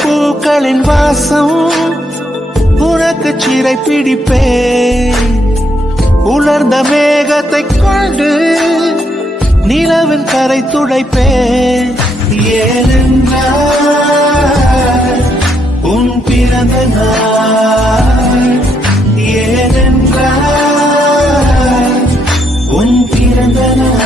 பூக்களின் வாசம் உனக்கு சிறை பிடிப்பேன். உலர்ந்த மேகத்தை கொண்டு நிலவின் கரை துடைப்பேன். ஏனென்றால் உன் பிறந்த நாள், ஏனென்றால் உன் பிறந்த நாள்.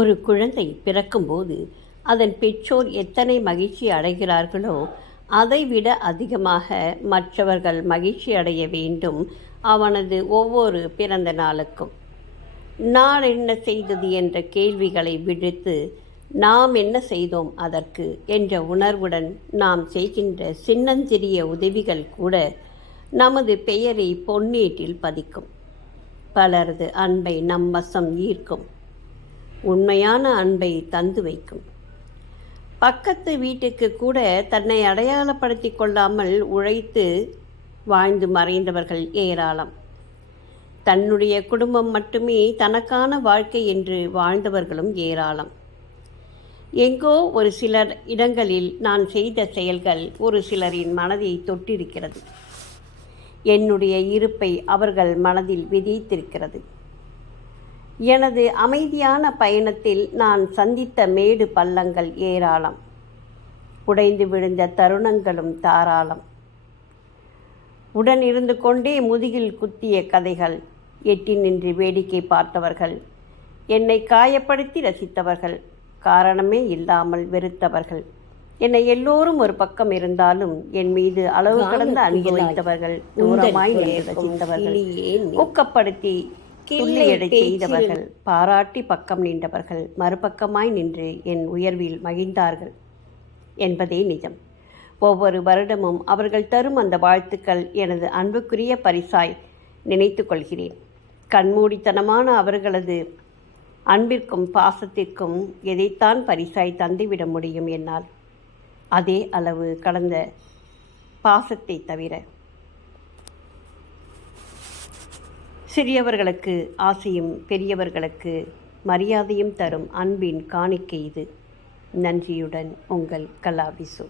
ஒரு குழந்தை பிறக்கும்போது அதன் பெற்றோர் எத்தனை மகிழ்ச்சி அடைகிறார்களோ அதைவிட அதிகமாக மற்றவர்கள் மகிழ்ச்சி அடைய வேண்டும் அவனது ஒவ்வொரு பிறந்த நாளுக்கும். நான் என்ன செய்தது என்ற கேள்விகளை விடுத்து நாம் என்ன செய்தோம் அதற்கு என்ற உணர்வுடன் நாம் செய்கின்ற சின்னஞ்சிறிய உதவிகள் கூட நமது பெயரை பொன்னேட்டில் பதிக்கும். பலரது அன்பை நம் வசம் ஈர்க்கும். உண்மையான அன்பை தந்து வைக்கும். பக்கத்து வீட்டுக்கு கூட தன்னை அடையாளப்படுத்தி கொள்ளாமல் உழைத்து வாழ்ந்து மறைந்தவர்கள் ஏராளம். தன்னுடைய குடும்பம் மட்டுமே தனக்கான வாழ்க்கை என்று வாழ்ந்தவர்களும் ஏராளம். எங்கோ ஒரு சிலர் இடங்களில் நான் செய்த செயல்கள் ஒரு சிலரின் மனதை தொட்டிருக்கிறது. என்னுடைய இருப்பை அவர்கள் மனதில் விதித்திருக்கிறது. எனது அமைதியான பயணத்தில் நான் சந்தித்த மேடு பள்ளங்கள் ஏராளம். உடைந்து விழுந்த தருணங்களும் தாராளம். உடன் இருந்து கொண்டே முதுகில் குத்திய கதைகள், எட்டி நின்று வேடிக்கை பார்த்தவர்கள், என்னை காயப்படுத்தி ரசித்தவர்கள், காரணமே இல்லாமல் வெறுத்தவர்கள், என்னை எல்லோரும் ஒரு பக்கம் இருந்தாலும் என் மீது அளவு கடந்த அன்பு வைத்தவர்கள், தூரமாய் ரசித்தவர்கள், ஊக்கப்படுத்தி துள்ளியடை செய்தவர்கள், பாராட்டி பக்கம் நின்றவர்கள், மறுபக்கமாய் நின்று என் உயர்வில் மகிழ்ந்தார்கள் என்பதே நிஜம். ஒவ்வொரு வருடமும் அவர்கள் தரும் அந்த வாழ்த்துக்கள் எனது அன்புக்குரிய பரிசாய் நினைத்து கொள்கிறேன். கண்மூடித்தனமான அவர்களது அன்பிற்கும் பாசத்திற்கும் எதைத்தான் பரிசாய் தந்துவிட முடியும் என்னால்? அதே அளவு கடந்த பாசத்தை தவிர. சிறியவர்களுக்கு ஆசையும் பெரியவர்களுக்கு மரியாதையும் தரும் அன்பின் காணிக்கை இது. நன்றியுடன் உங்கள் கலாவிசு.